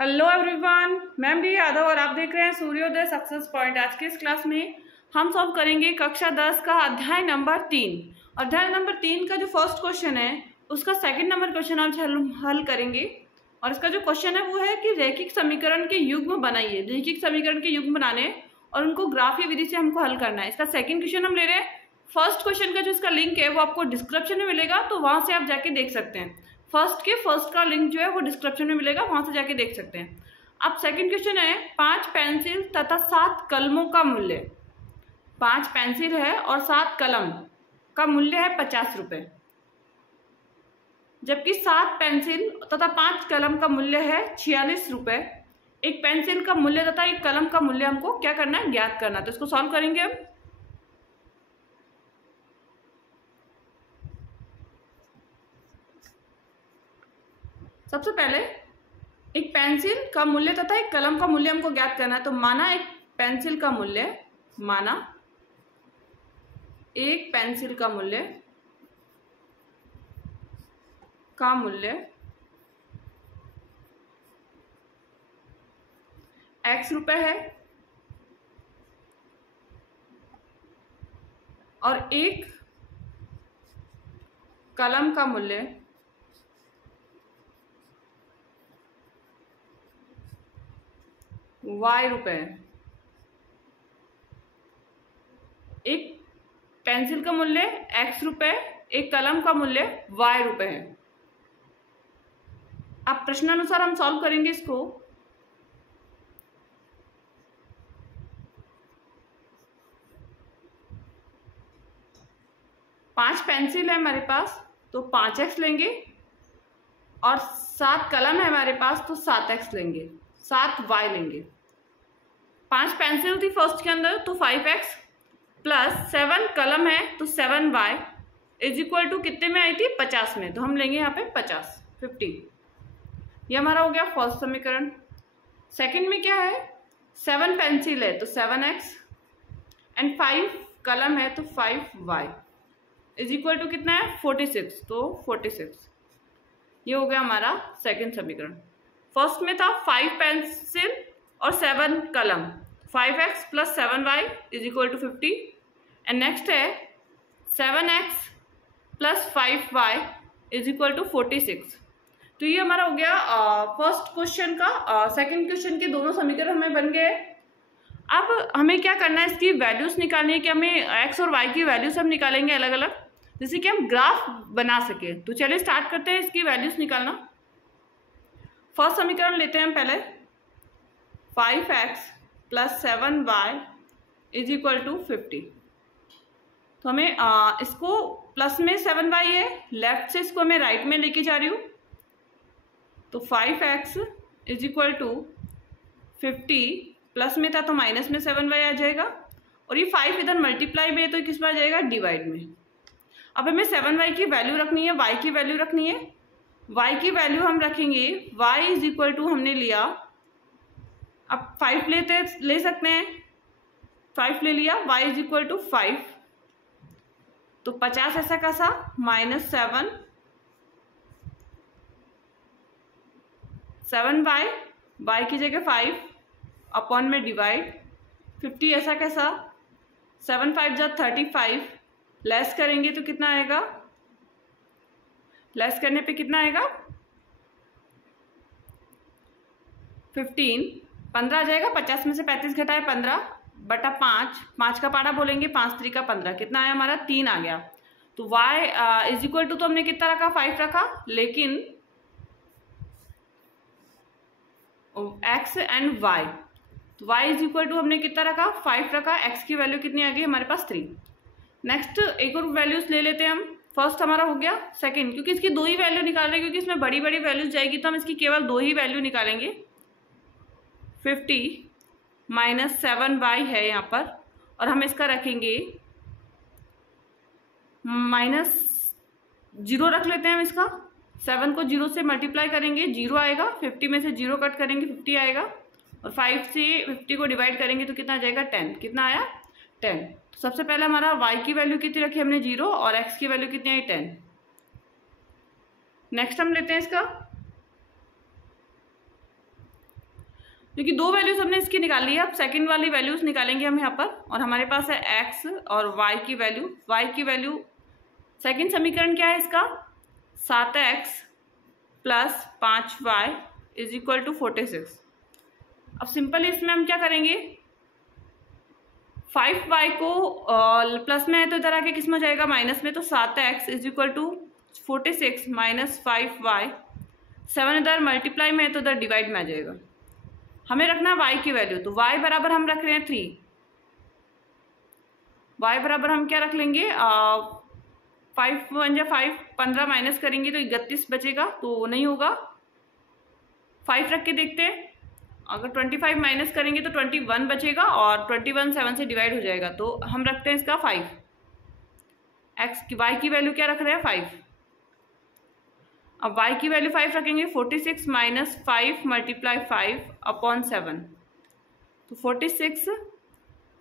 Hello everyone, मैं MD Yadav और आप देख रहे हैं सूर्योदय सक्सेस पॉइंट। आज के इस क्लास में हम सॉल्व करेंगे कक्षा 10 का अध्याय नंबर 3। अध्याय नंबर 3 का जो फर्स्ट क्वेश्चन है उसका सेकंड नंबर क्वेश्चन आज हल करेंगे। और इसका जो क्वेश्चन है वो है कि रैखिक समीकरण के युग्म बनाइए। रैखिक समीकरण के युग्म बनाने और उनको ग्राफीय विधि से हमको हल करना है। इसका सेकंड क्वेश्चन हम ले रहे हैं। फर्स्ट क्वेश्चन का जो इसका लिंक है वो आपको डिस्क्रिप्शन में मिलेगा, तो वहां से आप जाके देख सकते हैं। फर्स्ट का लिंक जो है वो डिस्क्रिप्शन में मिलेगा, वहां से जाके देख सकते हैं। अब सेकंड क्वेश्चन है 5 पेंसिल तथा 7 कलमों का मूल्य। 5 पेंसिल है और 7 कलम का मूल्य है 50 रुपए, जबकि 7 पेंसिल तथा 5 कलम का मूल्य है 46 रुपए। एक पेंसिल का मूल्य तथा एक कलम का मूल्य हमको क्या करना है, ज्ञात करना। तो इसको सॉल्व करेंगे हम। सबसे पहले एक पेंसिल का मूल्य तथा एक कलम का मूल्य हमको ज्ञात करना है। तो माना एक पेंसिल का मूल्य x रुपए है और एक कलम का मूल्य y रुपए है। एक पेंसिल का मूल्य x रुपए, एक कलम का मूल्य y रुपए है। अब प्रश्नानुसार हम सॉल्व करेंगे इसको। पांच पेंसिल है हमारे पास तो 5x लेंगे और 7 कलम है हमारे पास तो 7x लेंगे, 7y लेंगे। 5 पेंसिल थी फर्स्ट के अंदर तो 5x प्लस 7 कलम है तो 7y इज इक्वल टू कितने में आई थी, 50 में। तो हम लेंगे यहाँ पे 50। ये हमारा हो गया फर्स्ट समीकरण। सेकंड में क्या है, 7 पेंसिल है तो 7x एंड 5 कलम है तो 5y इज इक्वल टू कितना है, 46। तो 46 ये हो गया हमारा सेकंड समीकरण। फर्स्ट में था 5 पेंसिल और 7 कलम, 5x plus 7y is equal to 50 and next है 7x plus 5y is equal to 46। तो ये हमारा हो गया फर्स्ट क्वेश्चन का। सेकंड क्वेश्चन के दोनों समीकरण हमें बन गए। अब हमें क्या करना है, इसकी वैल्यूज निकालनी है कि हमें x और y की वैल्यूज हम निकालेंगे अलग अलग, जिससे कि हम ग्राफ बना सके। तो चलिए स्टार्ट करते हैं इसकी वैल्यूज निकालना। फर्स्ट समीकरण लेते हैं हम पहले, 5x plus 7y is equal to 50। तो हमें इसको प्लस में 7y है, लेफ्ट से इसको मैं राइट में लेके जा रही हूँ। तो 5x is equal to 50, plus में था तो माइनस में 7y आ जाएगा और ये 5 इधर मल्टीप्लाई में है तो किस में आ जाएगा, डिवाइड में। अब हमें 7y की वैल्यू रखनी है, y की वैल्यू रखनी है। y की वैल्यू हम रखेंगे, y इज इक्वल टू हमने लिया, अब 5 ले सकते हैं, 5 ले लिया, y इज इक्वल टू 5। तो 50 ऐसा कैसा, माइनस 7y, y की जगह 5 अपॉन में डिवाइड 50 ऐसा कैसा, 7 5 जा 35, लेस करेंगे तो कितना आएगा, लेस करने पे कितना आएगा 15, 15 आ जाएगा। 50 में से 35 घटाए 15 बटा 5, 5 का पारा बोलेंगे, 5 3 का 15, कितना आया हमारा 3 आ गया। तो y इज इक्वल टू तो हमने कितना रखा, 5 रखा, लेकिन x एंड y, तो y इज इक्वल टू हमने कितना रखा, 5 रखा, x की वैल्यू कितनी आ गई हमारे पास 3। नेक्स्ट एक और वैल्यूज ले लेते हैं हम। फर्स्ट हमारा हो गया, सेकंड क्योंकि इसकी 2 ही वैल्यू निकाल रहे हैं, क्योंकि इसमें बड़ी बड़ी वैल्यूज जाएगी तो हम इसकी केवल 2 ही वैल्यू निकालेंगे। 50 माइनस 7y है यहाँ पर और हम इसका रखेंगे माइनस 0 रख लेते हैं हम इसका। 7 को 0 से मल्टीप्लाई करेंगे 0 आएगा, 50 में से 0 कट करेंगे 50 आएगा और 5 से 50 को डिवाइड करेंगे तो कितना आ जाएगा 10। कितना आया 10। तो सबसे पहले हमारा y की वैल्यू कितनी रखी हमने 0 और x की वैल्यू कितनी आई 10। नेक्स्ट हम लेते हैं इसका क्योंकि दो वैल्यूज हमने इसकी निकाल ली है, अब सेकंड वाली वैल्यूज निकालेंगे हम यहाँ पर। और हमारे पास है x और y की वैल्यू। सेकंड समीकरण क्या है इसका, 7x plus 5y is equal to 46। अब सिंपल इसमें हम क्या करेंगे, 5y को प्लस में है तो इधर आके किस में जाएगा, माइनस में। तो 7x is equal to 46 minus 5y, 7 इधर मल्टीप्लाई में है तो इधर डिवाइड में आ जाएगा। हमें रखना है y की वैल्यू, तो y बराबर हम रख रहे हैं 3। y बराबर हम क्या रख लेंगे, 5 1 5, 15 माइनस करेंगे तो 31 बचेगा, तो नहीं होगा। 5 रख के देखते हैं, अगर 25 माइनस करेंगे तो 21 बचेगा और 21 7 से डिवाइड हो जाएगा, तो हम रखते हैं इसका 5। y की वैल्यू क्या रख रहे हैं, 5। अब y की वैल्यू 5 रखेंगे, 46 माइनस 5 मल्टीप्लाई 5 अपॉन 7, तो 46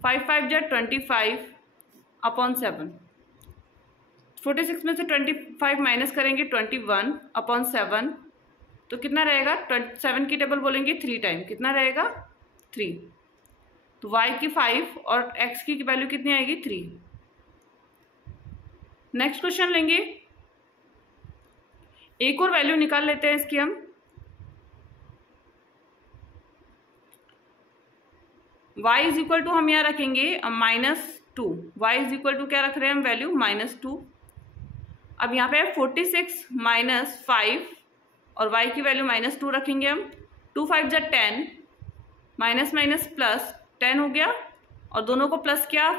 5 5 जा 25 अपॉन 7। 46 में से 25 माइनस करेंगे 21 अपॉन 7, तो कितना रहेगा, 7 की टेबल बोलेंगे 3 टाइम, कितना रहेगा 3। तो y की 5 और x की वैल्यू कितनी आएगी, 3। नेक्स्ट क्वेश्चन लेंगे, एक और वैल्यू निकाल लेते हैं इसकी हम। y इज इक्वल टू हम यहाँ रखेंगे -2। y इज इक्वल टू क्या रख रहे हैं हम वैल्यू, -2। अब यहाँ पे 46 माइनस 5 और y की वैल्यू -2 रखेंगे हम। 2 5 जा 10, माइनस माइनस प्लस 10 हो गया, और दोनों को प्लस किया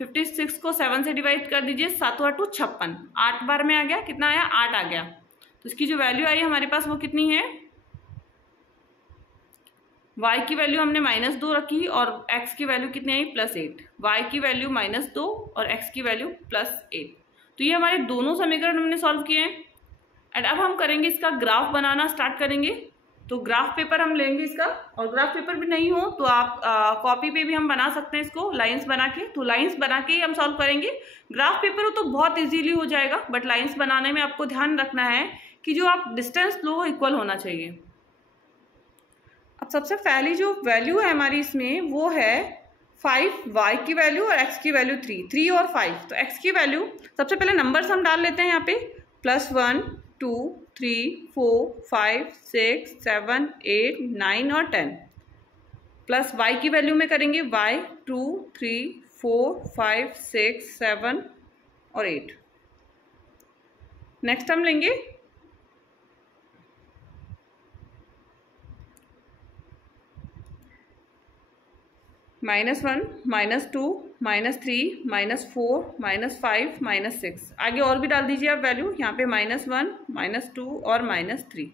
56 को 7 से डिवाइड कर दीजिए, 7 8 56, 8 बार में आ गया, कितना आया, 8 आ गया। तो इसकी जो वैल्यू आई हमारे पास वो कितनी है, y की वैल्यू हमने -2 रखी और x की वैल्यू कितनी आई, +8। y की वैल्यू -2 और x की वैल्यू +8। तो ये हमारे दोनों समीकरण हमने सॉल्व किए हैं। एंड अब हम करेंगे इसका ग्राफ बनाना स्टार्ट करेंगे। तो ग्राफ पेपर हम लेंगे इसका, और ग्राफ पेपर भी नहीं हो तो आप कॉपी पे भी हम बना सकते हैं इसको, लाइंस बना के। तो लाइंस बना के ही हम सॉल्व करेंगे। ग्राफ पेपर हो तो बहुत इजीली हो जाएगा, बट लाइंस बनाने में आपको ध्यान रखना है कि जो आप डिस्टेंस लो वो इक्वल होना चाहिए। अब सबसे पहली जो वैल्यू है हमारी इसमें वो है 5, y की वैल्यू और x की वैल्यू 3 और 5। तो x की वैल्यू सबसे पहले नंबर्स हम डाल लेते हैं यहाँ पे, +1 2 3 4 5 6 7 8 9 और 10, प्लस y की वैल्यू में करेंगे y 2 3 4 5 6 7 और 8। नेक्स्ट हम लेंगे -1 -2 -3 -4 -5 -6। आगे और भी डाल दीजिए आप वैल्यू, यहाँ पे -1 -2 और -3।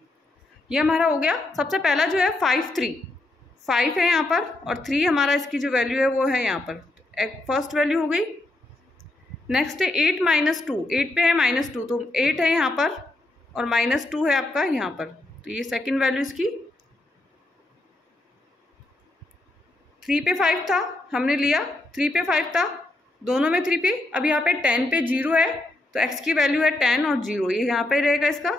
ये हमारा हो गया। सबसे पहला जो है 5 3 5 है यहाँ पर, और 3 हमारा इसकी जो वैल्यू है वो है यहाँ पर, एक फर्स्ट वैल्यू हो गई। नेक्स्ट है 8 -2, 8 पे है -2, तो 8 है यहाँ पर और -2 है आपका यहाँ पर, तो ये सेकेंड वैल्यू इसकी। 3 पे 5 था, हमने लिया 3 पे 5 था, दोनों में 3 पे। अब यहाँ पे 10 पे 0 है, तो x की वैल्यू है 10 और 0, ये यहाँ पे रहेगा इसका।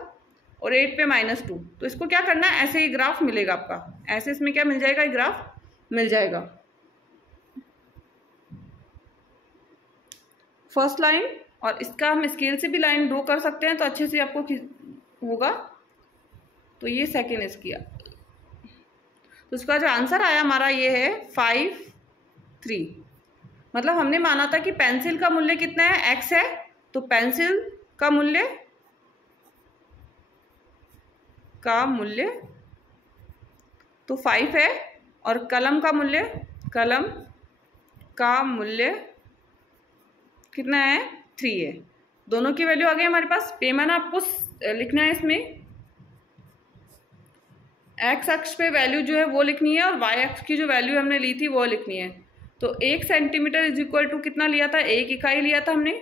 और 8 पे -2, तो इसको क्या करना है, ऐसे ही ग्राफ मिलेगा आपका, ऐसे इसमें क्या मिल जाएगा, ग्राफ मिल जाएगा। फर्स्ट लाइन, और इसका हम स्केल से भी लाइन ड्रॉ कर सकते हैं तो अच्छे से आपको होगा। तो ये सेकेंड इसकी, तो इसका जो आंसर आया हमारा ये है 5 3। मतलब हमने माना था कि पेंसिल का मूल्य कितना है, x है, तो पेंसिल का मूल्य तो 5 है, और कलम का मूल्य कितना है, 3 है। दोनों की वैल्यू आ गई हमारे पास। पैमाना आपको लिखना है इसमें, x अक्ष पे वैल्यू जो है वो लिखनी है, और y अक्ष की जो वैल्यू हमने ली थी वो लिखनी है। तो 1 सेंटीमीटर इज इक्वल टू कितना लिया था, 1 इकाई लिया था हमने,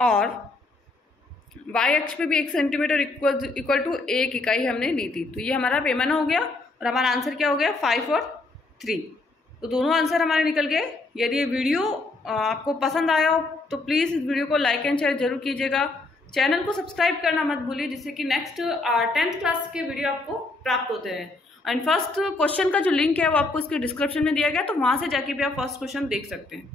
और y अक्ष पे भी 1 सेंटीमीटर इक्वल टू 1 इकाई हमने ली थी। तो ये हमारा पैमाना हो गया, और हमारा आंसर क्या हो गया, 5 और 3। तो दोनों आंसर हमारे निकल गए। यदि ये वीडियो आपको पसंद आया हो तो प्लीज़ इस वीडियो को लाइक एंड शेयर जरूर कीजिएगा। चैनल को सब्सक्राइब करना मत भूलिए, जिससे कि नेक्स्ट 10th क्लास के वीडियो आपको प्राप्त होते हैं। एंड फर्स्ट क्वेश्चन का जो लिंक है वो आपको इसके डिस्क्रिप्शन में दिया गया, तो वहाँ से जाके भी आप फर्स्ट क्वेश्चन देख सकते हैं।